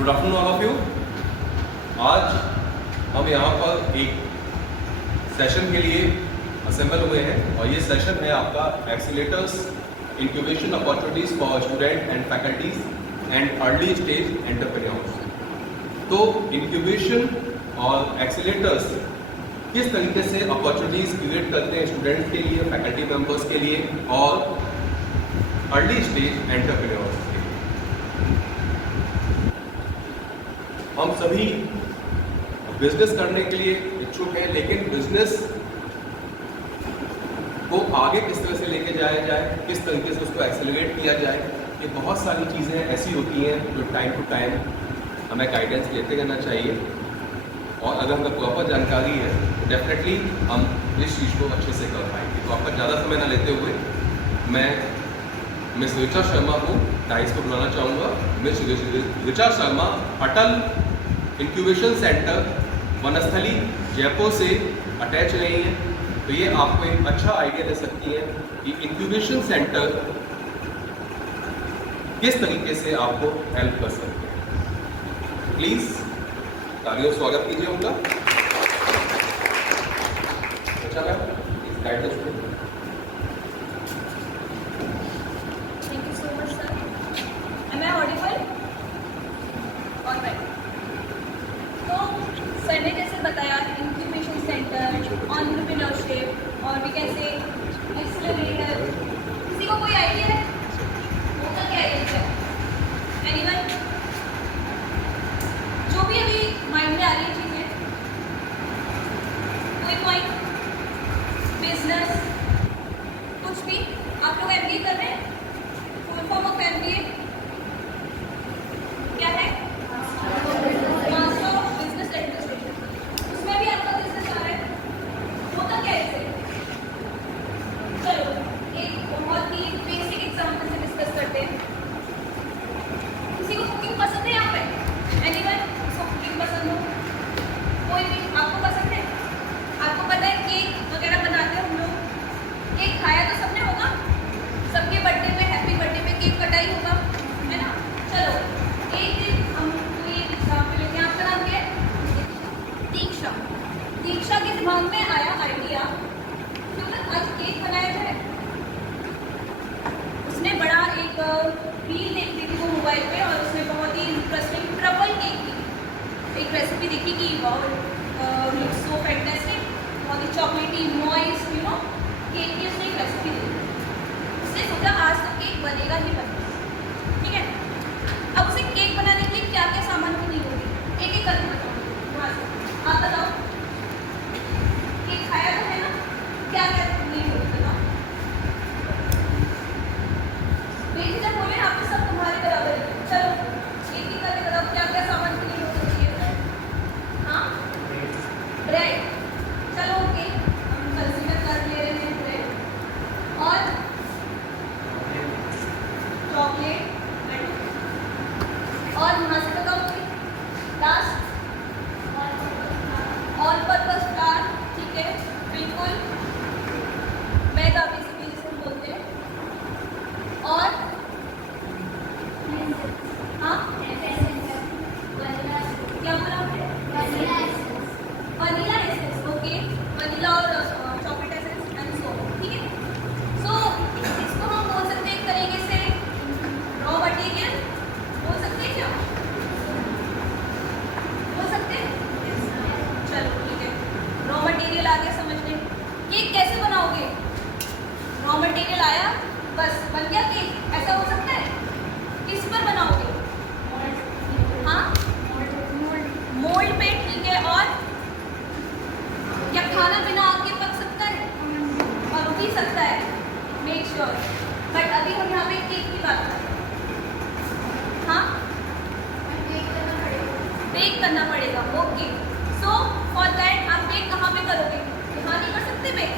Good afternoon all of you. आज हम यहाँ पर एक सेशन के लिए असेंबल हुए हैं और ये सेशन है आपका accelerators incubation opportunities for student and faculties and early stage entrepreneurs. तो इंक्यूबेशन और एक्सीलेटर्स किस तरीके से अपॉर्चुनिटीज क्रिएट करते हैं स्टूडेंट्स के लिए, फैकल्टी मेंबर्स के लिए और अर्ली स्टेज एंटरप्रेन्योर्स के लिए। हम सभी बिजनेस करने के लिए इच्छुक हैं, लेकिन बिजनेस को आगे किस तरह से लेके जाया जाए, किस तरीके से उसको एक्सेलरेट किया जाए, ये बहुत सारी चीज़ें ऐसी होती हैं जो टाइम टू टाइम हमें गाइडेंस देते रहना चाहिए। और अगर हमें प्रॉपर जानकारी है तो डेफिनेटली हम इस चीज़ को अच्छे से कर पाएंगे। तो आपका ज़्यादा समय ना लेते हुए मैं मिस ऋचा शर्मा को डाइस को बुलाना चाहूँगा। मिस ऋचा शर्मा अटल इंक्यूबेशन सेंटर वनस्थली जयपुर से अटैच रही हैं, तो ये आपको एक अच्छा आइडिया दे सकती है कि इंक्यूबेशन सेंटर किस तरीके से आपको हेल्प कर सकते हैं। प्लीज तालियों स्वागत कीजिए उनका। अच्छा ma'am, please guide us. Thank you so much, sir. Am I audible? All right. तो सर ने जैसे बताया इंक्यूबेशन सेंटर, एंटरप्रेन्योरशिप और वी कैन से एक्सेलरेटर। किसी को कोई आइडिया है? होता क्या है? एनीवन? जो भी अभी माइंड में आ रही है चीजें, कोई पॉइंट, बिजनेस, कुछ भी। आप लोग एमबीए कर रहे हैं? फुल फॉर्म ऑफ एमबीए क्या है? Master of business administration. उसमें भी आपका बिजनेस आ रहा है। होता क्या है इसे? चलो एक बहुत ही बेसिक एग्जांपल से डिस्कस करते हैं। किसी को कुकिंग पसंद है यहाँ पे? एनीवन? किसको कुकिंग पसंद हो? कोई भी? आपको पसंद है? आपको पता है केक वगैरह बनाते हैं हम लोग। केक खाया तो सबने होगा, सबके बर्थडे पे, हैप्पी बर्थडे पे केक कटाई होगा, है ना? चलो एक दिन हम कोई एग्जाम्पल लेते हैं। आपका नाम क्या है? दीक्षा। दीक्षा के दिमाग में आया आइडिया क्यों ना आज केक बनाया जाए। उसने बड़ा एक रील देख ली थी वो मोबाइल पे और उसने बहुत ही इंटरेस्टिंग ट्रबल केक की एक रेसिपी देखी कि लुक्स सो फैंटास्टिक, बहुत ही चॉकलेटी मॉइस्ट केक की उसने एक रेसिपी देखी। उसने सोचा आज तो केक बनेगा ही बनेगा, ठीक है। अब उसे केक बनाने के लिए क्या क्या सामान की नीड होगी, एक एक करके बताओ। आप बताओ, केक खाया तो है ना, क्या क्या नीड होगी बताओ। बेझिझक बोले, आप तो सब तुम्हारे बराबर है। चलो एक एक करके बताओ क्या क्या सामान की नीड हो सकती है। हाँ, ब्रेड। चलो ओके, हम कंसीडर कर ले रहे हैं ब्रेड और चॉकलेट और यहाँ से बताओ कोई लास्ट ऑल पर्पस कार, ठीक है बिल्कुल, मैदा बेसिकली जिसे हम बोलते हैं। और हाँ क्या बोला आपने? वनीला एसेंस, ओके, वनीला और चॉकलेट एसेंस एंड सो, ठीक है। सो इसको हम बोल सकते हैं एक तरीके से रॉ मटेरियल बोल सकते हैं। क्या बोल सकते हैं? चलो ठीक है, रॉ मटेरियल आ गया समझने। केक कैसे बनाओगे? रॉ मटेरियल आया, बस बन गया केक, ऐसा हो सकता है? किस पर बनाओगे? हाँ, मोल्ड पे, ठीक है। और क्या खाना बिना आग के पक सकता है? और रुक ही सकता है, मेक श्योर। बट अभी हम यहाँ पे केक की बात कर रहे हैं। हाँ, बेक करना पड़ेगा, ओके। सो फॉर दैट आप बेक कहाँ पे करोगे? यहाँ नहीं कर सकते बेक,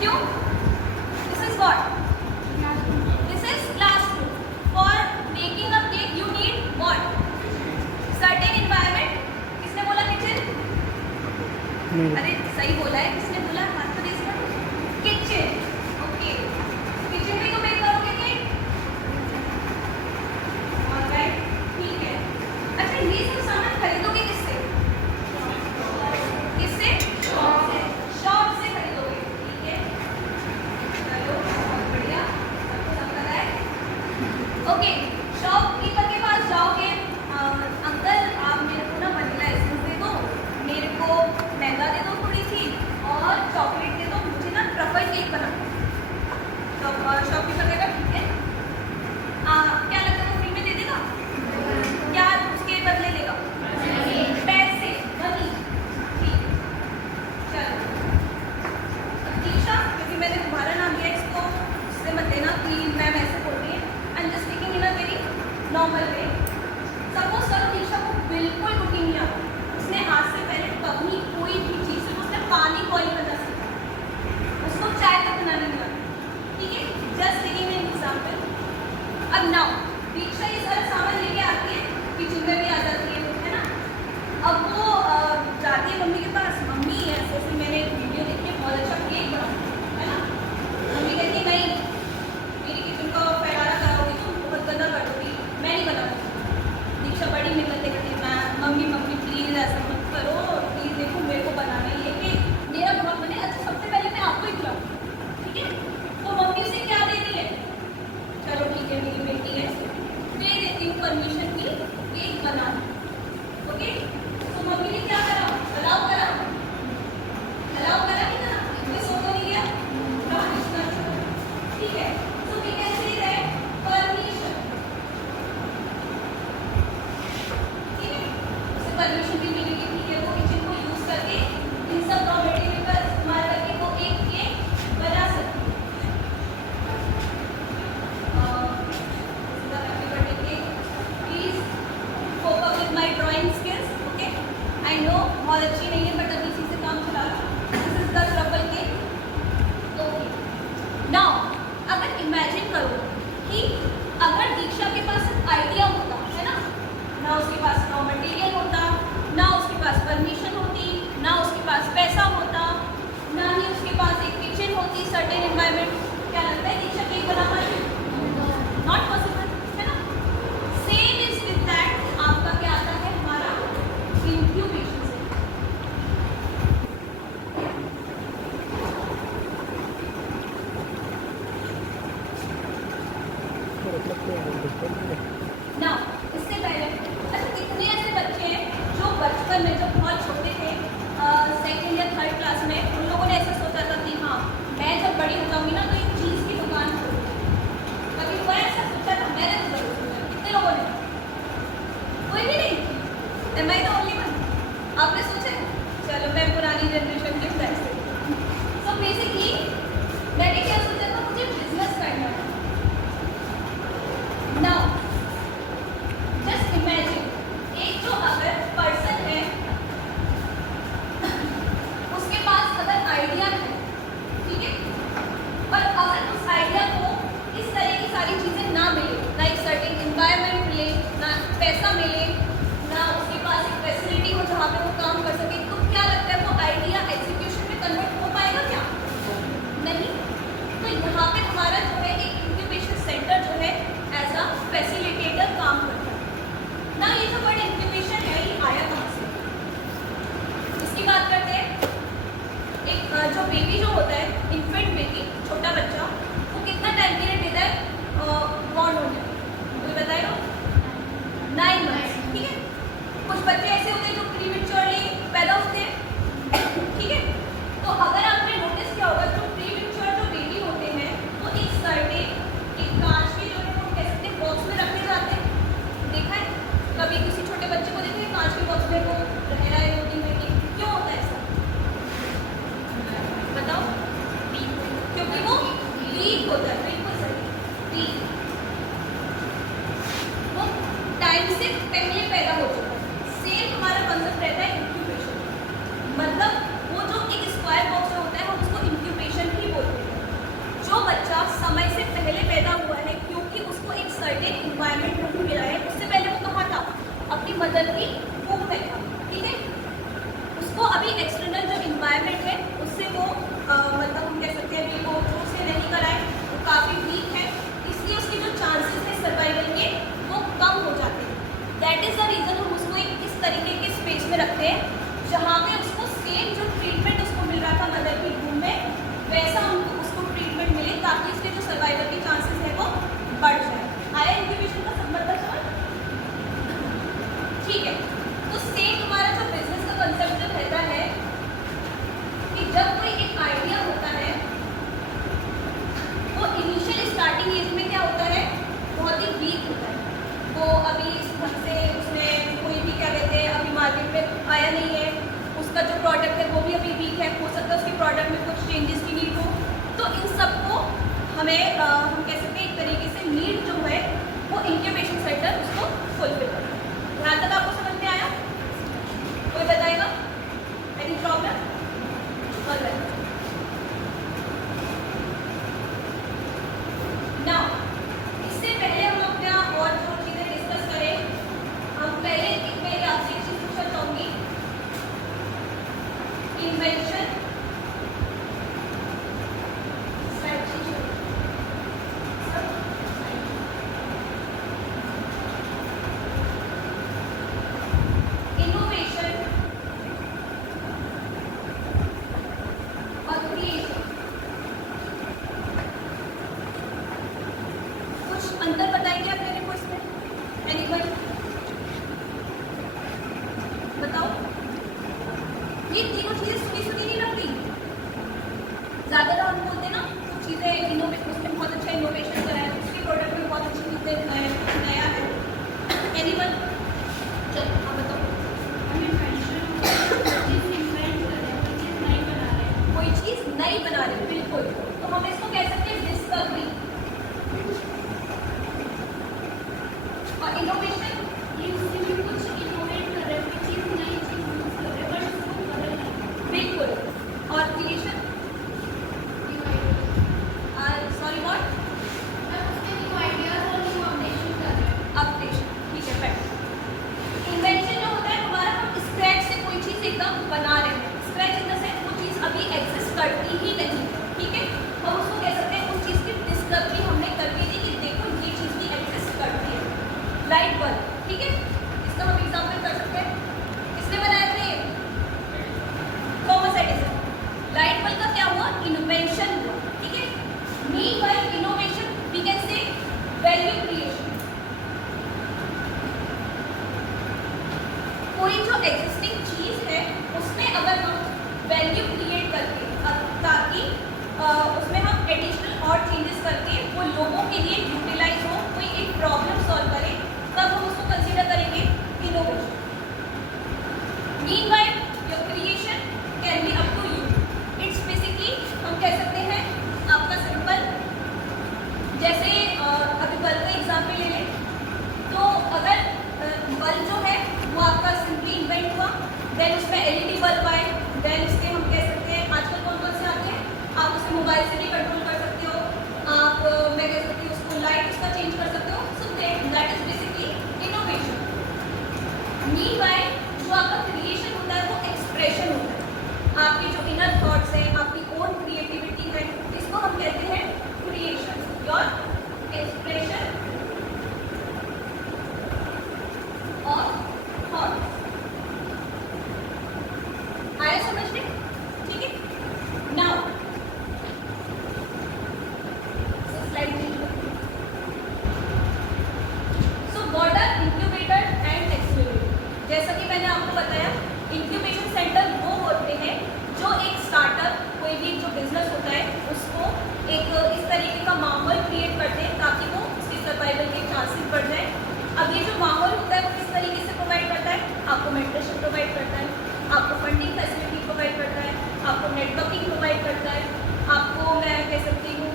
क्यों? This is what? This is classroom. For baking a cake you need what? Certain environment. किसने बोला किचन? अरे सही बोला है, किसने बोला? हाथ तो दे सकते। Kitchen, okay. किचन में तो बेक करोगे केक, ऑलराइट, ठीक है। शॉपकीपर के पास जाओगे, अंकल आप मेरे को ना वनीला एसेंस दे दो, मेरे को मैदा दे दो थोड़ी सी, और चॉकलेट दे दो, मुझे ना ट्रफल केक बना दो। तो शॉपकीपर कहेगा ठीक है। क्या लगता है वो फ्री में दे देगा? क्या उसके बदले देगा? पैसे, मनी। ठीक, चलो दीक्षा, क्योंकि मैंने तुम्हारा नाम दिया इसको उससे मत देना कि मैम ऐसे बोल रही है। I am just speaking in a very normal way. Suppose करो दीक्षा को बिल्कुल कुकिंग नहीं आता, उसने आज से पहले कभी कोई भी चीज़, सिर्फ उसने पानी बॉईल करना सीखा, उसको चाय तक बनाने नहीं आता, ठीक है? Just taking an example. अब नाउ दीक्षा ये सारा सामान लेके आती है, किचन में भी आ जाती है ना? अब वो जाती है मम्मी के पास, मम्मी ऐसे ऐसे मैंने एक वीडियो देखी है, बहुत अच्छा केक बनाती है ना? मम्मी कहती है नहीं, मेरी किचन का फैलाना कराओगी तुम, बहुत गंदा कर दोगी, मैं नहीं बनाऊंगी। दीक्षा बड़ी मिन्नतें करती है, मम्मी मम्मी प्लीज़ ऐसा मत करो, प्लीज़ देखो मेरे को बनाना ही है कि मेरा बहुत बने। अच्छा सबसे पहले मैं आपको ही खिलाऊँ, ठीक है? तो मम्मी से क्या देती है? चलो ठीक है मेरी बेटी है, दे देती हूँ परमिशन की केक बनाना। ओके, तो मम्मी ने क्या करा? अलाउ करा, अलाउ करा नहीं करा? इसमें सो तो नहीं गया? ठीक है, तो we can say that permission, ठीक है? उसे परमिशन भी मिलेगी, ठीक है? वो किचन को यूज करके इन सब रॉ मटेरियल का इस्तेमाल करके वो एक केक बना सकती है। Happy birthday cake, please cope up with my drawing skills. Okay, I know बहुत अच्छी नहीं है बट अभी इसी से काम चला रहा हूँ। This is the trouble cake. Okay, now अगर इमेजिन करो कि अगर दीक्षा के पास एक आइडिया होता है ना उसके पास रॉ मटेरियल होता, ना उसके पास परमिशन होती, ना उसके पास पैसा होता, ना ही उसके पास एक किचन होती, सर्टेन एनवायरनमेंट, क्या लगता है दीक्षा केक बना पाती? नॉट पॉसिबल, है ना? सेम इज विद दैट, आपका क्या आता है? हमारा इंक्यूबेशन से। ना इससे पहले अच्छा कितने ऐसे बच्चे हैं जो बचपन में जब बहुत छोटे थे, सेकेंड या थर्ड क्लास में, उन लोगों ने ऐसा सोचा था कि हाँ मैं जब बड़ी हो जाऊंगी ना तो एक चीज़ की दुकान खोलूंगी। कभी कोई ऐसा सोचा था? मैंने तो जरूर सोचा। कितने लोगों ने? कोई भी नहीं? Am I the only one? आपने सोचा? चलो मैं पुरानी जनरेशन के फ्रेंड से। सो बेसिकली मैंने क्या सोचा था? मुझे बिजनेस करना है। नाउ जस्ट इमेजिन, एक जो अगर पर्सन है उसके पास अगर आइडिया है, ठीक है, और अगर उस आइडिया को इस तरह की सारी चीज़ें ना मिले, ना एक सर्टेन एनवायरनमेंट मिले, ना पैसा मिले, ना उसके पास एक फैसिलिटी हो जहाँ पे वो काम कर सके, तो क्या लगता है वो आइडिया एग्जीक्यूशन में कन्वर्ट हो पाएगा क्या? नहीं। तो यहाँ पे हमारा जो है एक इंक्यूबेशन सेंटर जो है एज अ फैसिलिटेटर काम करता है ना। ये जो वर्ड इंक्यूबेशन है ये आया कहाँ से? इसकी बात करते हैं। एक जो बेबी जो होता है, इन्फेंट बेबी, छोटा बच्चा, वो कितना टाइम के लिए देता है बॉर्न होने? कोई बताएगा? 9 मंथ्स, ठीक है? कुछ बच्चे ऐसे होते हैं जो प्रीमेच्योरली पैदा होते हैं, ठीक है? तो अगर आपने नोटिस किया होगा जो प्रीमेच्योर जो बेबी होते हैं वो एक सर्टेन एक कांच के जो है वो कह सकते हैं बॉक्स में रखे जाते हैं। देखा है कभी किसी छोटे बच्चे को देखे कांच के बॉक्स में वो रह रहा है 2-3 महीने? क्यों होता है ऐसा? बताओ। क्योंकि वो वीक होता है। बिल्कुल सही, वीक। वो टाइम से पहले पैदा हो चुका है। सेम हमारा कंसेप्ट रहता है इंक्यूबेशन, मतलब वो जो एक स्क्वायर बॉक्स में होता है हम उसको इंक्यूबेशन ही बोलते हैं। जो बच्चा समय से पहले पैदा हुआ है क्योंकि उसको एक सर्टेन इन्वायरमेंट नहीं मिला है, उससे पहले वो कहाँ था? अपनी मदर की वूम में था, ठीक है? उसको अभी एक्सटर्नल जो इन्वायरमेंट है उससे वो मतलब हम कह सकते हैं कि वो से नहीं कराए, वो काफ़ी वीक है, इसलिए उसके जो चांसेस है सर्वाइवल के वो कम हो जाते हैं। दैट इज़ द रीज़न हम उसको एक इस तरीके के स्पेस में रखते हैं जहाँ पे उसको सेम जो ट्रीटमेंट उसको मिल रहा था मदर की वूम में, वैसा हमको उसको ट्रीटमेंट मिले ताकि उसके जो सर्वाइवल के चांसेस है वो बढ़ जाए। आया इंक्यूबेशन का मतलब प्रोडक्ट में कुछ चेंजेस की नीड हो, तो इन सबको हमें हम कह सकते हैं एक तरीके से नीड जो है वो इंक्यूबेशन सेंटर उसको फुलफिल करता है। यहाँ तक आपको समझ में आया? कोई बताएगा एनी प्रॉब्लम? ऑलराइट, नाउ इससे पहले हम अपना और जो चीज़ें डिस्कस करें, हम पहले आपसे एक चीज़ पूछना चाहूँगी, इन्वेंशन अंतर बताएंगे आप मेरे कोर्स में? एनीवन बताओ। ये तीनों चीजें सुनी नहीं लगती। ज्यादा हम बोलते ना कुछ चीजें इनोवेशन, उसमें बहुत अच्छा इनोवेशन करा है, दूसरी प्रोडक्ट में बहुत अच्छी चीजें नया है। एनीवन चलो आप बताओ। कोई चीज नई बना रहे हैं, बिल्कुल, तो हम इसको कह सकते हैं डिस्कवरी। और इनोवेशन ये उसमें भी कुछ इनोवेट कर रहे हैं, कोई चीज़ नई चीज़ यूज़ कर रहे हैं, बट उसको बदल रहे हैं। बिल्कुल। और क्रिएशन सॉरी व्हाट? उसके न्यू आइडियाज और न्यू अपडेशन कर रहे हैं। अपडेशन, ठीक है, बेटर। इन्वेंशन जो होता है हमारा, हम स्क्रैच से कोई चीज़ एकदम बना रहे हैं। स्क्रैच इन द सेंस वो चीज़ अभी एग्जिस्ट करती ही नहीं, ठीक है, हम उसको कह सकते हैं उस चीज़ की डिस्कवरी हमने करके दी कि देखो ये चीज़ भी एग्जिस्ट करती है। लाइट बल्ब, ठीक है, इसका हम एग्जांपल कर सकते हैं। किसने बनाया था ये? Thomas Edison. लाइट बल्ब का क्या हुआ? इन्वेंशन हुआ, ठीक है। Meanwhile innovation we can say value creation. कोई जो एग्जिस्टिंग चीज है उसमें अगर हम वैल्यू क्रिएट करके ताकि उसमें हम एडिशनल और चेंजेस करके वो लोगों के लिए यूटिलाइज हो, कोई एक प्रॉब्लम सॉल्व करें, तब हम उसको कंसीडर करेंगे innovation. Meanwhile your creation can be up to you. It's basically हम कह सकते हैं आपका सिंपल, जैसे अभी बल्ब का एग्जाम्पल ले लें, तो अगर बल्ब जो है वो आपका सिंपली इन्वेंट हुआ, देन उसमें एलईडी बल्ब आए, देन उसके हम कह सकते हैं आजकल कौन कौन से आते हैं, आप उसे मोबाइल से भी कंट्रोल कर सकते हो, आप मैं कह सकती हूँ उसको लाइट उसका चेंज कर सकते हो। सो that is basically innovation. Meanwhile जो आपका क्रिएशन होता है वो एक्सप्रेशन होता है, आपके जो इनर थॉट्स हैं, आपकी ओन क्रिएटिविटी है, इसको हम कहते हैं क्रिएशन, योर एक्सप्रेशन और थॉट्स। आया समझ में? ठीक है, now slide what are incubator and accelerator. जैसा कि मैंने आपको बताया, इंक्यूबेशन सेंटर वो होते हैं जो एक स्टार्टअप, कोई भी जो बिजनेस होता है उसको एक इस तरीके का माहौल क्रिएट करते हैं ताकि वो उसकी सर्वाइवल के चांसेस बढ़ जाए। अब ये जो माहौल होता है वो किस तरीके से प्रोवाइड करता है? आपको मेंटरशिप प्रोवाइड करता है, आपको फंडिंग फैसिलिटी प्रोवाइड करता है, आपको नेटवर्किंग प्रोवाइड करता है, आपको मैं कह सकती हूँ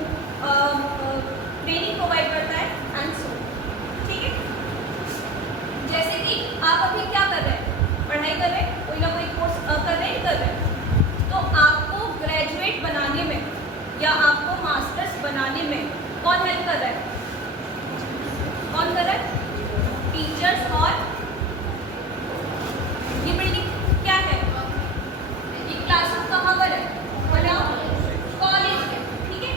ट्रेनिंग प्रोवाइड करता है एंड सो, ठीक है। जैसे कि आप अभी क्या कर रहे हैं? पढ़ाई कर रहे हैं, कोई ना कोई कोर्स कर रहे हैं, कर रहे हैं, तो आपको ग्रेजुएट बनाने में या आपको मास्टर्स बनाने में कौन हेल्प कर रहा है? कौन कर रहा है? टीचर्स। और ये बिल्डिंग क्या है? ये क्लासरूम कहाँ पर है? कॉलेज है, ठीक है।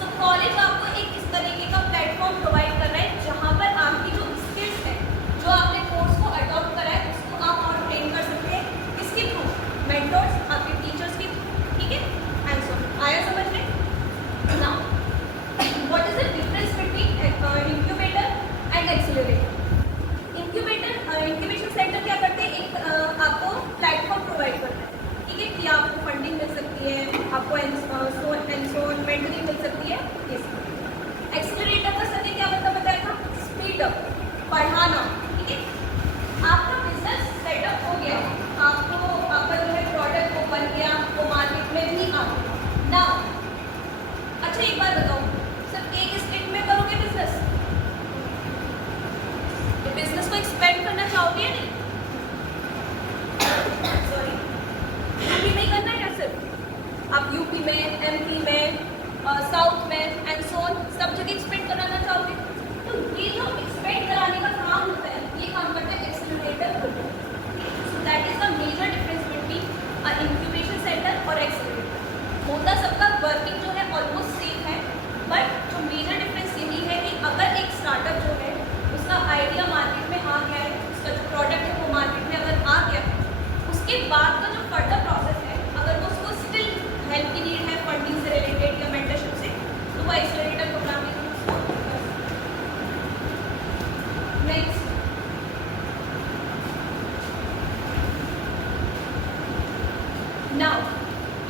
सो कॉलेज आपको एक इस तरीके का प्लेटफॉर्म प्रोवाइड कर रहा है जहाँ पर आपकी जो स्किल्स है, जो आपने कोर्स को अडॉप्ट करा है, उसको आप और ट्रेन कर सकते हैं। किसके थ्रू? मेंटर्स, आपके टीचर्स के थ्रू, ठीक है। एंड सो आया समझ में? Now what is the difference between incubator and accelerator? UP में, एमपी में, साउथ में एंड सो ऑन, सब जगह एक्सपेंड कराना चाहोगे। तो ये जो एक्सपेंड कराने का काम होता है, ये काम करता है accelerator. So that is the major difference between a incubation centre और एक्सेलरेटर। होता सबका वर्किंग जो है ऑलमोस्ट सेम है, बट जो मेजर डिफरेंस यही है कि अगर एक स्टार्टअप जो है उसका आइडिया मार्केट में आ गया है, उसका जो प्रोडक्ट है वो मार्केट में अगर आ गया है, उसके बाद का जो फर्दर प्रोसेस है, अगर वो उसको स्टिल हेल्प की नीड है फंडिंग से रिलेटेड या मेंटरशिप से, तो वो एक्सेलरेटर प्रोग्राम में उसको कर सकते हैं। नेक्स्ट नाउ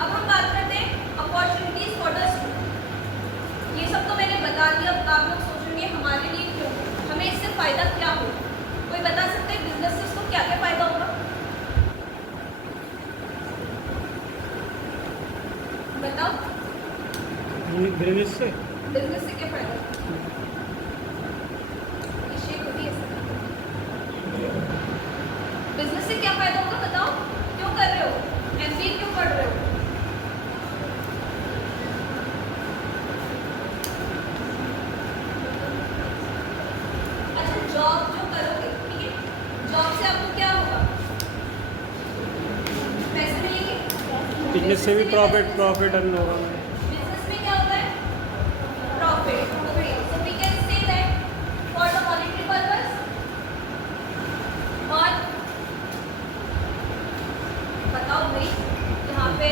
अब हम बात करते हैं अपॉर्चुनिटीज फॉर द स्टूडेंट। ये सब तो मैंने बता दिया। अब आप लोग सोचेंगे हमारे लिए क्यों, हमें इससे फायदा क्या हो। कोई बता सकते हैं बिजनेस से उसको क्या क्या फायदा होगा? बताओ। बिजनेस से क्या फायदा होगा? ये शेप होती है ऐसे। बिजनेस से क्या फायदा होगा बताओ? क्यों कर रहे हो? एमबीए क्यों पढ़ रहे हो? अच्छा, जॉब जो करोगे, ठीक है, जॉब से आपको क्या होगा? पैसे मिलेंगे। बिजनेस से भी प्रॉफिट अर्न होगा। बिजनेस में क्या होता है? Profit. Okay, so we can say that for the monetary purpose. और बताओ भाई, यहाँ पे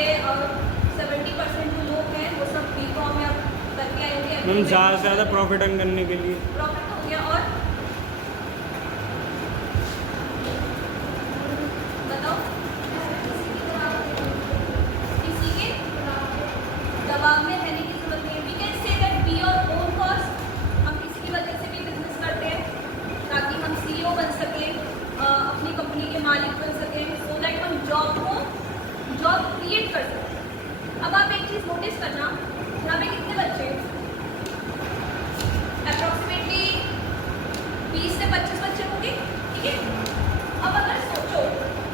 70% जो लोग हैं वो सब बीकॉम या करके आए होंगे। मैम ज़्यादा से ज़्यादा प्रॉफिट अर्न करने के लिए प्रॉफिट हो गया। और बताओ, किसी के दबाव में रहने की जरूरत नहीं है। We can say that be your own cost. हम किसी की वजह से भी बिजनेस करते हैं ताकि हम सीईओ बन सकें, अपनी कंपनी के मालिक बन सकें, सो दैट हम जॉब क्रिएट कर सकें। अब आप एक चीज़ नोटिस करना, यहाँ पे कितने बच्चे हैं? अप्रॉक्सीमेटली 20 से 25 बच्चे होंगे, ठीक है। अब अगर सोचो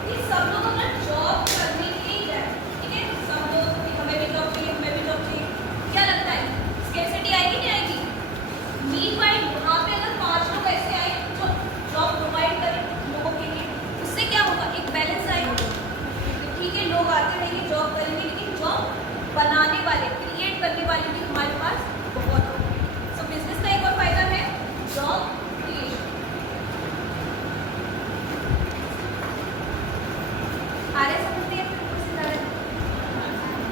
कि सब लोग अगर जॉब करने के लिए जाए, ठीक है, सब लोग कि हमें भी जॉब चाहिए, हमें भी जॉब चाहिए, क्या लगता है स्केर्सिटी आएगी नहीं आएगी? मीनवाइल वहाँ पे अगर 5 लोग ऐसे आए जो जॉब प्रोवाइड करें लोगों के लिए, उससे क्या होगा? एक बैलेंस आएगा। ठीक है, लोग आते रहेंगे, जॉब करेंगे, लेकिन जॉब बनाने वाले, क्रिएट करने वाले भी हमारे पास बहुत होंगे। सो बिजनेस का एक और फायदा है जॉब क्रिएशन। आ रहा है समझ में या फिर कुछ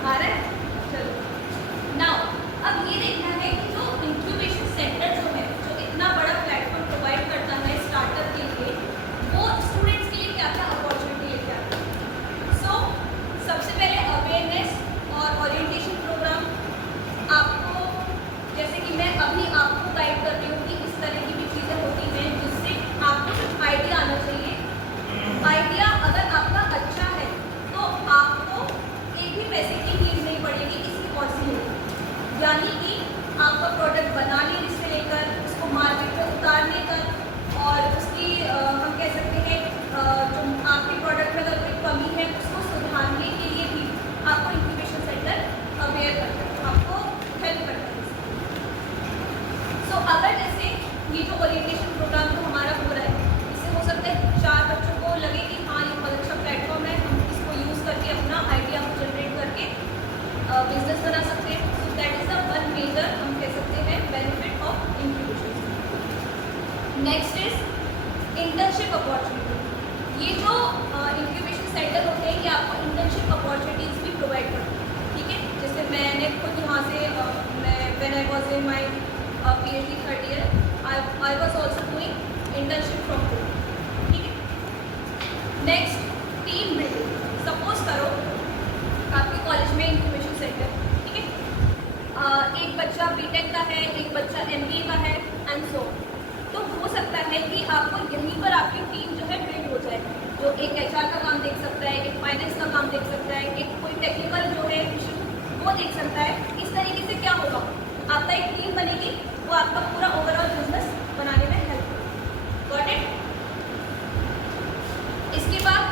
आ रहा है? चलो नाउ अब ये देखना है कि जो इंक्यूबेशन सेंटर जो है, जो इतना बड़ा प्लेटफॉर्म प्रोवाइड करता है स्टार्टअप के लिए, वो स्टूडेंट्स के लिए क्या क्या अपॉर्चुनिटी लेके आता है। सो सबसे पहले अवेयरनेस और ओरिएंटेशन प्रोग्राम। आपको जैसे कि मैं अभी आपको गाइड कर रही हूँ कि इस तरह की भी चीज़ें होती हैं जिससे आपको कुछ आइडिया आना चाहिए। आइडिया अगर आपका अच्छा है तो आपको एक भी पैसे की नीड नहीं पड़ेगी इसकी पॉलिसी होगी। यानी कि आपका प्रोडक्ट बनाने से लेकर उसको मार्केट में उतारने तक और उसकी हम कह सकते हैं जो आपके प्रोडक्ट में अगर कोई कमी है उसको सुधारने के लिए भी आपको इंक्यूबेशन सेंटर अवेयर करता है, आपको हेल्प करता है। सो अगर जैसे ये जो ओरिएंटेशन प्रोग्राम जो हमारा हो रहा है, इससे हो सकता है 4 बच्चों को लगे कि हाँ ये बहुत अच्छा प्लेटफॉर्म है, हम इसको यूज़ करके अपना आइडिया जनरेट करके बिजनेस बना सकते हैं। So that is the one major हम कह सकते हैं benefit of incubation. Next is internship opportunity. ये जो इंक्यूबेशन सेंटर होते हैं ये आपको इंटर्नशिप अपॉर्चुनिटीज़ भी प्रोवाइड करते हैं, ठीक है। जैसे मैंने खुद यहाँ से मैं when I was in my PhD third year I was also doing internship from home, ठीक है। Next team building. सपोज करो आपके कॉलेज में इंक्यूबेशन सेंटर, ठीक है, एक बच्चा बीटेक का है, एक बच्चा MBA का है एंड सो, तो हो सकता है कि आपको यहीं पर आपकी टीम जो है बिल्ड हो जाए, जो एक HR का काम देख सकता है, एक फाइनेंस का काम देख सकता है, एक कोई टेक्निकल जो है वो देख सकता है। इस तरीके से क्या होगा, आपका एक टीम बनेगी, वो आपका पूरा ओवरऑल बिजनेस बनाने में हेल्प करेगी। Got it? इसके बाद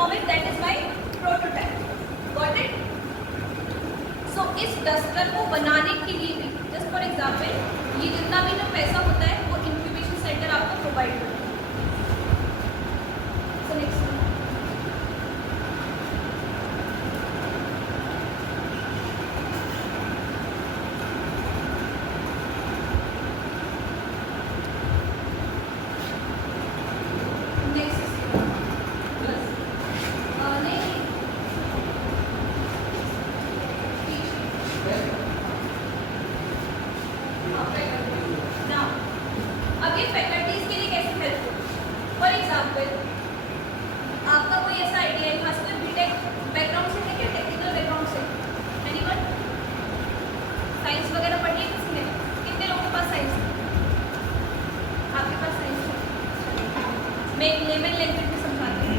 performance, that is my prototype. Got it? So इस डस्टर को बनाने के लिए भी, जस्ट फॉर एग्जाम्पल, ये जितना भी जो पैसा होता है वो इंक्यूबेशन सेंटर आपको प्रोवाइड करता है. So next one. मैं एक लेमन लैंग्वेज में समझाती हूँ.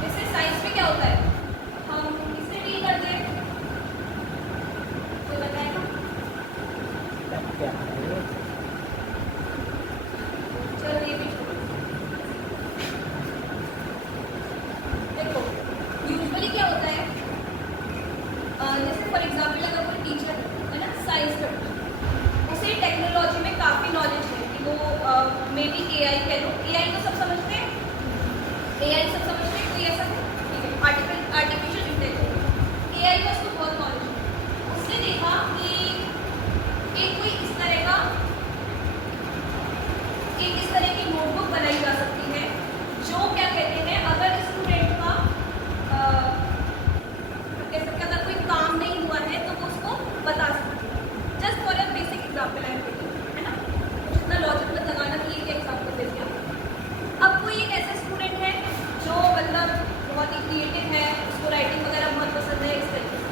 जैसे साइंस में क्या होता है, हम किससे डील करते हैं, कोई बताएगा? चलो ये भी देखो, यूजुअली क्या होता है, जैसे फॉर एग्जाम्पल अगर कोई टीचर है ना साइंस का, उसे टेक्नोलॉजी में काफ़ी नॉलेज है कि वो मे बी AI कह लो, AI तो सब समझते हैं, AI सब समझते हैं, कोई ऐसा है, ठीक है, आर्टिफिशियल इंटेलिजेंस, AI का उसको बहुत नॉलेज है. उसने देखा कि एक कोई इस तरह की नोटबुक बनाई जा सकती है जो क्या कहते हैं, अगर स्टूडेंट का कह सकते अगर कोई काम नहीं हुआ है तो वो उसको बता सकते हैं. Just for a basic example है ना, जितना लॉजिक में लगाना कि ये एग्जाम्पल दे दिया. अब कोई एक ऐसा स्टूडेंट है जो मतलब बहुत ही क्रिएटिव है, उसको राइटिंग वगैरह बहुत पसंद है, इस तरीके से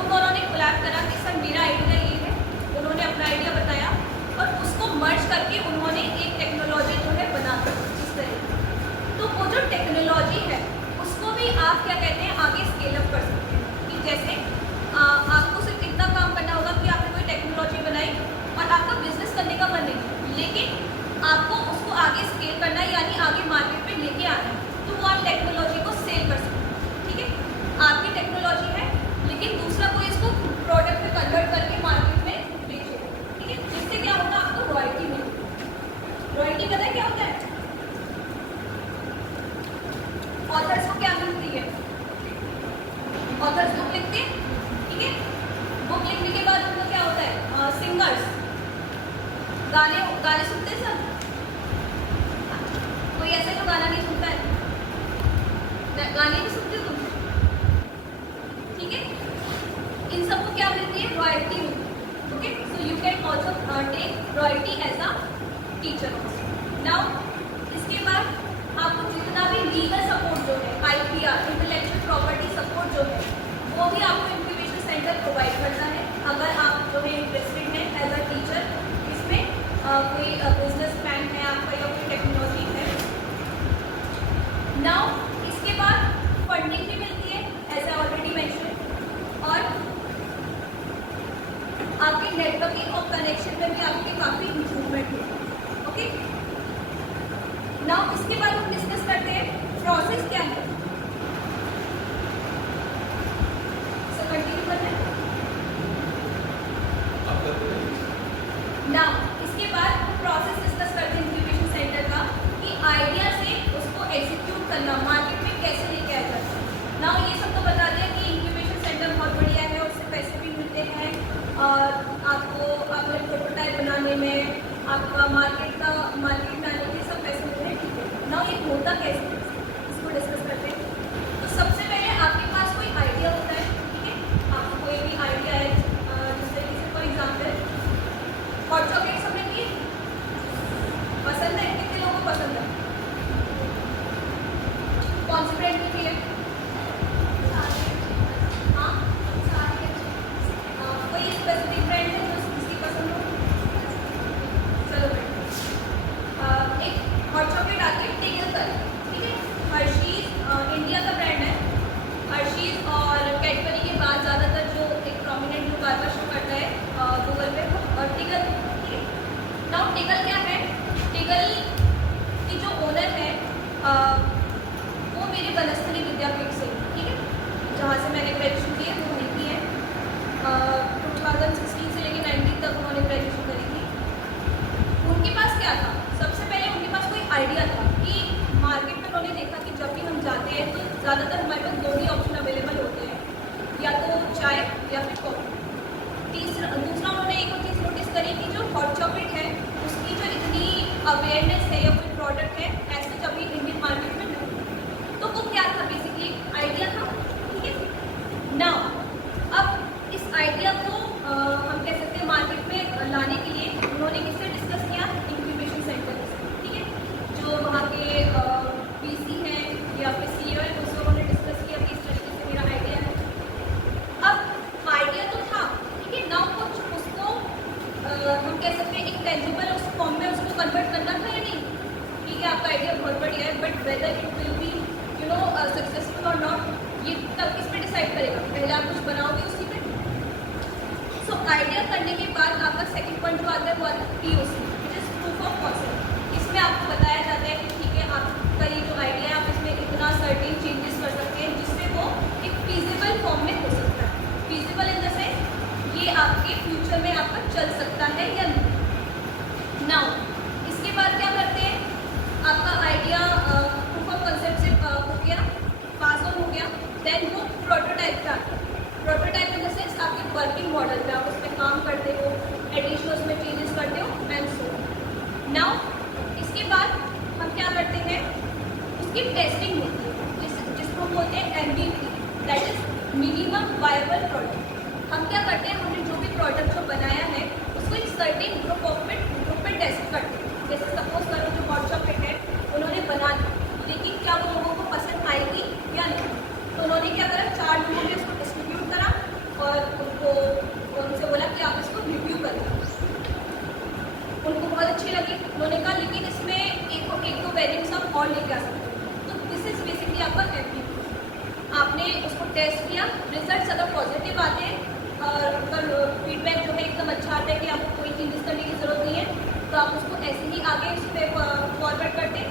उन दोनों ने कोलैब करा कि सर मेरा आइडिया ये है. उन्होंने अपना आइडिया बताया और उसको मर्ज करके उन्होंने एक टेक्नोलॉजी जो है बना दी इस तरह. तो वो जो टेक्नोलॉजी है उसको भी आप क्या कहते हैं आगे स्केल अप कर सकते हैं. कि जैसे आपको सिर्फ इतना काम करना होगा कि आपने कोई टेक्नोलॉजी बनाई और आपका बिजनेस करने का मन नहीं, लेकिन आपको उसको आगे स्केल करना है, यानी आगे मार्केट में लेके आना है. तो वो आप टेक्नोलॉजी को सेल कर सकते हैं. ठीक है, आपकी टेक्नोलॉजी है लेकिन दूसरा कोई इसको प्रोडक्ट में कन्वर्ट करके मार्केट में बेचेगा. ठीक है, जिससे क्या होगा, आपको रॉयल्टी मिलेगी. रॉयल्टी पता है क्या होता है, ऑथर्स को क्या मिलती है, ऑथर्स बुक लिखते हैं. ठीक है, बुक लिखने के बाद उनको क्या होता है, सिंगर्स गाने सुनते हैं सब. कोई ऐसे जो गाना नहीं सुनता है, गाने भी सुनते हो तुम. ठीक है, इन सबको क्या मिलती है, रॉयल्टी मिलती है. Okay, so you can also take royalty as a teacher. Now इसके बाद आपको जितना भी लीगल सपोर्ट जो है, IPR इंटेलेक्चुअल प्रॉपर्टी सपोर्ट जो है, वो भी आपको इंक्यूबेशन सेंटर प्रोवाइड करता है. अगर आप जो है इंटरेस्टेड हैं एज अ टीचर, इसमें कोई बिजनेस प्लान है आपका या कोई टेक्नोलॉजी है. नाउ इसके बाद फंडिंग भी मिलती है एज आई ऑलरेडी मेंशन, और आपके नेटवर्किंग और कनेक्शन में भी आपके काफ़ी इम्प्रूवमेंट है. ओके, नाउ इसके बाद हम डिस्कस करते हैं प्रोसेस क्या है. सो कंटिन्यू करते हैं. आप करते हैं. नाउ इसके बाद प्रोसेस जहाँ से मैंने ग्रेजुएशन की है वो वहीं की है। 2016 से लेकर 19 तक उन्होंने ग्रेजुएशन करी थी। उनके पास क्या था, सबसे पहले उनके पास कोई आइडिया था कि मार्केट में उन्होंने देखा कि जब भी हम जाते हैं तो ज़्यादातर हमारे पास दो ही ऑप्शन अवेलेबल होते हैं, या तो चाय या फिर कॉफ़ी। दूसरा उन्होंने एक और चीज़ नोटिस करी कि जो हॉट चॉकलेट है उसकी जो इतनी अवेयरनेस है या कोई प्रोडक्ट है ऐसे कभी इंडियन मार्केट में नहीं। तो वो क्या था, बेसिकली आइडिया था, ठीक है ना। अब इस आइडिया को हम कह सकते हैं मार्केट में लाने के लिए उन्होंने किससे डिस्कस किया, इंक्यूबेशन सेंटर से, ठीक है। जो वहाँ के पीसी हैं या फिर सीईओ है उससे उन्होंने डिस्कस किया कि इस तरीके से मेरा आइडिया है। अब आइडिया तो था, ठीक है ना, कुछ उसको हम कह सकते हैं एक टेंजिबल उस फॉर्म में उसको कन्वर्ट करना था या नहीं। ठीक है, आपका आइडिया बहुत बढ़िया है, but whether it will be successful और नॉट, ये तब किस पे डिसाइड करेगा, पहले आप कुछ बनाओगे उसी पे। सो आइडिया करने के बाद आपका सेकंड पॉइंट जो आता है वो आता है POC, which is proof of concept. इसमें आपको बताया जाता है कि ठीक है आपका ये जो आइडिया है आप इसमें इतना सर्टेन चेंजेस कर सकते हैं जिससे वो एक फीजिबल फॉर्म में हो सकता है। फीजिबल इन द सेंस ये आपके फ्यूचर में आपका चल सकता है या नहीं। नाउ इसके बाद क्या करते हैं, आपका आइडिया प्रूफ ऑफ कॉन्सेप्ट से हो गया, पास ऑन हो गया, देन वो प्रोटोटाइप पे आता है। प्रोटोटाइप इन द सेंस आपके वर्किंग मॉडल पे आप उसमें काम करते हो, एडिशन उसमें चेंजेस करते हो एंड सो। नाउ इसके बाद हम क्या करते हैं, उसकी टेस्टिंग होती है जिसको बोलते हैं MVP, that is minimum viable product. हम क्या करते हैं, हमने जो भी प्रोडक्ट जो बनाया है उसको एक सर्टेन ग्रुप में टेस्ट करते हैं। जैसे सपोज करो जो हॉट चॉकलेट है उन्होंने बना दी, लेकिन क्या वो लोगों को पसंद आएगी या नहीं। तो उन्होंने क्या करा, 4 लोगों ने उसको डिस्ट्रीब्यूट करा और उनसे बोला कि आप इसको रिव्यू करें। उनको बहुत अच्छी लगी, उन्होंने कहा लेकिन इसमें एक दो वेरिएंट्स आप और लेके आ सकते हो। तो दिस इज बेसिकली आपका MVP। आपने उसको टेस्ट किया, रिजल्ट्स अगर पॉजिटिव आते हैं और अगर फीडबैक जो है एकदम अच्छा आता है कि आपको कोई चेंजेस करने की ज़रूरत नहीं है, तो आप उसको ऐसे ही आगे उस पर फॉरवर्ड करते हैं,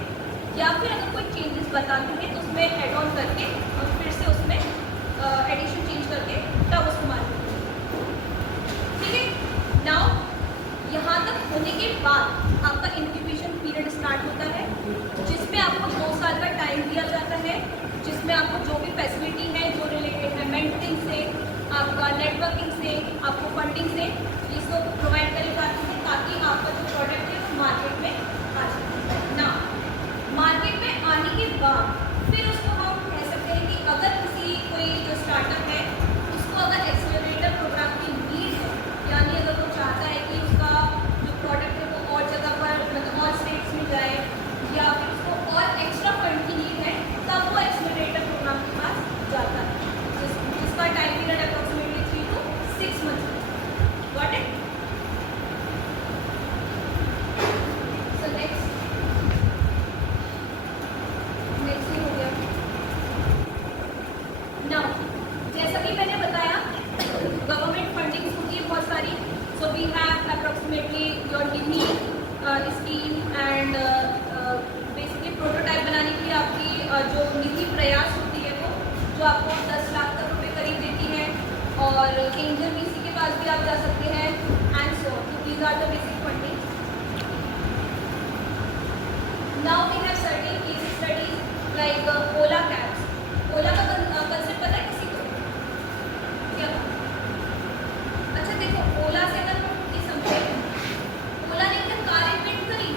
या फिर अगर कोई चेंजेस बताते हैं तो उसमें एड ऑन करके और फिर से उसमें एडिशन चेंज करके तब उसको मार्केट में, ठीक है। नाउ यहाँ तक होने के बाद आपका इंक्यूबेशन पीरियड स्टार्ट होता है, जिसमें आपको 2 साल का टाइम दिया जाता है, जिसमें आपको जो भी फैसिलिटी है जो रिलेटेड है मेंटरिंग से, आपका नेटवर्किंग से, आपको फंडिंग से, इसको प्रोवाइड करी जाती है ताकि आपका जो प्रोडक्ट है वो मार्केट में आ जाए ना। मार्केट में आने के बाद फिर उसको हम कह सकते हैं कि अगर कोई जो स्टार्टअप है उसको अगर एक्सेलरेटर प्रोग्राम की नीड है, यानी अगर वो चाहता है कि उसका जो प्रोडक्ट है वो और जगह पर मतलब और स्टेट्स में जाए, या फिर उसको और एक्स्ट्रा फंड की नीड है, तब वो एक्सेलरेटर प्रोग्राम के पास जाता है, जिसका time period approximately 3 to 6 months. Got it? So next ही हो गया। नाउ जैसा कि मैंने बताया गवर्नमेंट फंडिंग होती है बहुत सारी। So we have approximately your Nidhi scheme and basically prototype बनाने के लिए आपकी जो निधि प्रयास होती है वो जो आपको 10 लाख तक रुपए करीब देती है, और एंजल VC के पास भी आप जा सकते हैं एंड सो। तो these are the basic funding. Now we have certain case studies like Ola cabs. Ola का कंसेप्ट पता है किसी को? क्या? अच्छा देखो, ओला से अगर हम समझे, ओला ने क्या कार इन्वेंट करी?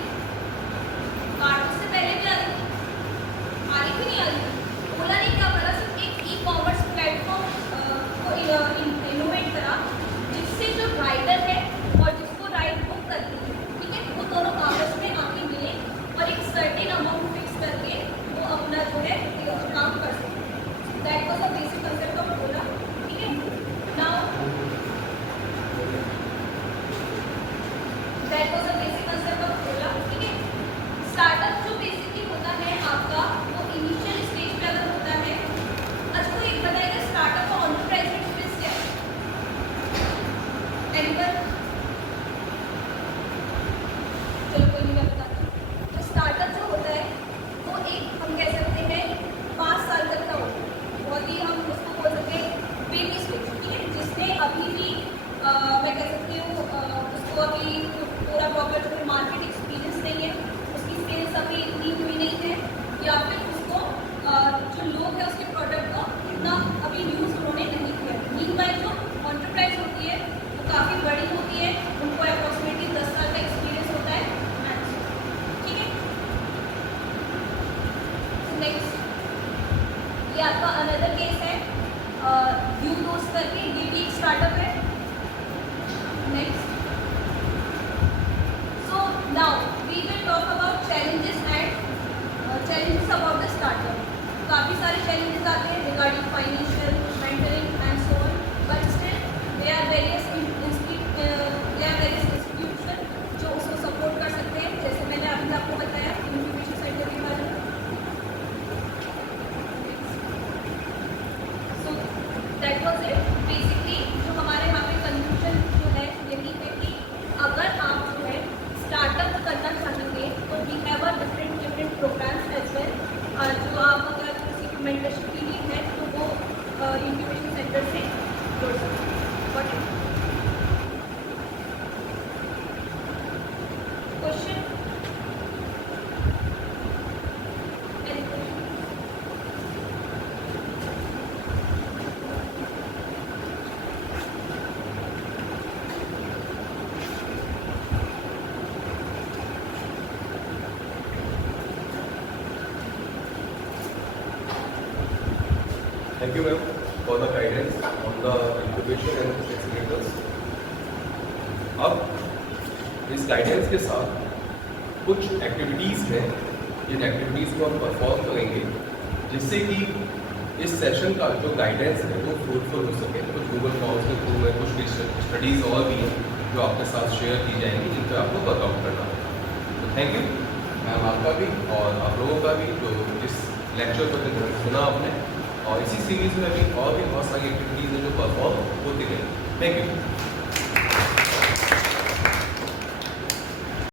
कार उससे पहले भी आ रही थी नहीं आ रही थी। ओला ने क्या करा, सिर्फ एक ई-कॉमर्स प्लेटफॉर्म को इनोवेट करा जिससे जो राइडर है और जिसको राइड बुक करती है, ठीक है, वो दोनों आपस में आके मिले और एक सर्टेन अमाउंट फिक्स करके वो अपना जो है यू दोस्त करके ये भी एक स्टार्टअप है। Next, so now we will talk about challenges about the startup. काफ़ी सारे चैलेंजेस आते हैं regarding financial, mentoring and so on, but still they are various institution जो उसको सपोर्ट कर सकते हैं, जैसे मैंने अभी आपको बताया इंक्यूबेशन सेंटर के बारे में। So that was it. Basically जो हमारे यहाँ पे कंक्लूजन जो है यही है कि अगर आप जो है स्टार्टअप करना चाहेंगे तो we have a different programs as well. जो आप अगर किसी को मेंटरशिप के लिए है तो वो इंक्यूबेशन सेंटर से जुड़ सकते हैं। Question? Thank you, ma'am, for the guidance on the incubation and accelerators. अब इस गाइडेंस के साथ कुछ एक्टिविटीज़ हैं जिन एक्टिविटीज़ को हम परफॉर्म करेंगे जिससे कि इस सेशन का जो गाइडेंस है वो फ्रूटफुल हो सके। कुछ गूगल फॉर्म्स के थ्रू में कुछ स्टडीज़ और भी हैं जो आपके साथ शेयर की जाएंगी, जिन पर आपको वर्कआउट करना होगा। तो थैंक यू मैम, आपका भी और आप लोगों का भी जो इस लेक्चर को जो सुना आपने। और इसी सीरीज़ में भी और भी बहुत सारी एक्टिविटीज़ हैं जो परफॉर्म होती रहेंगी। Thank you.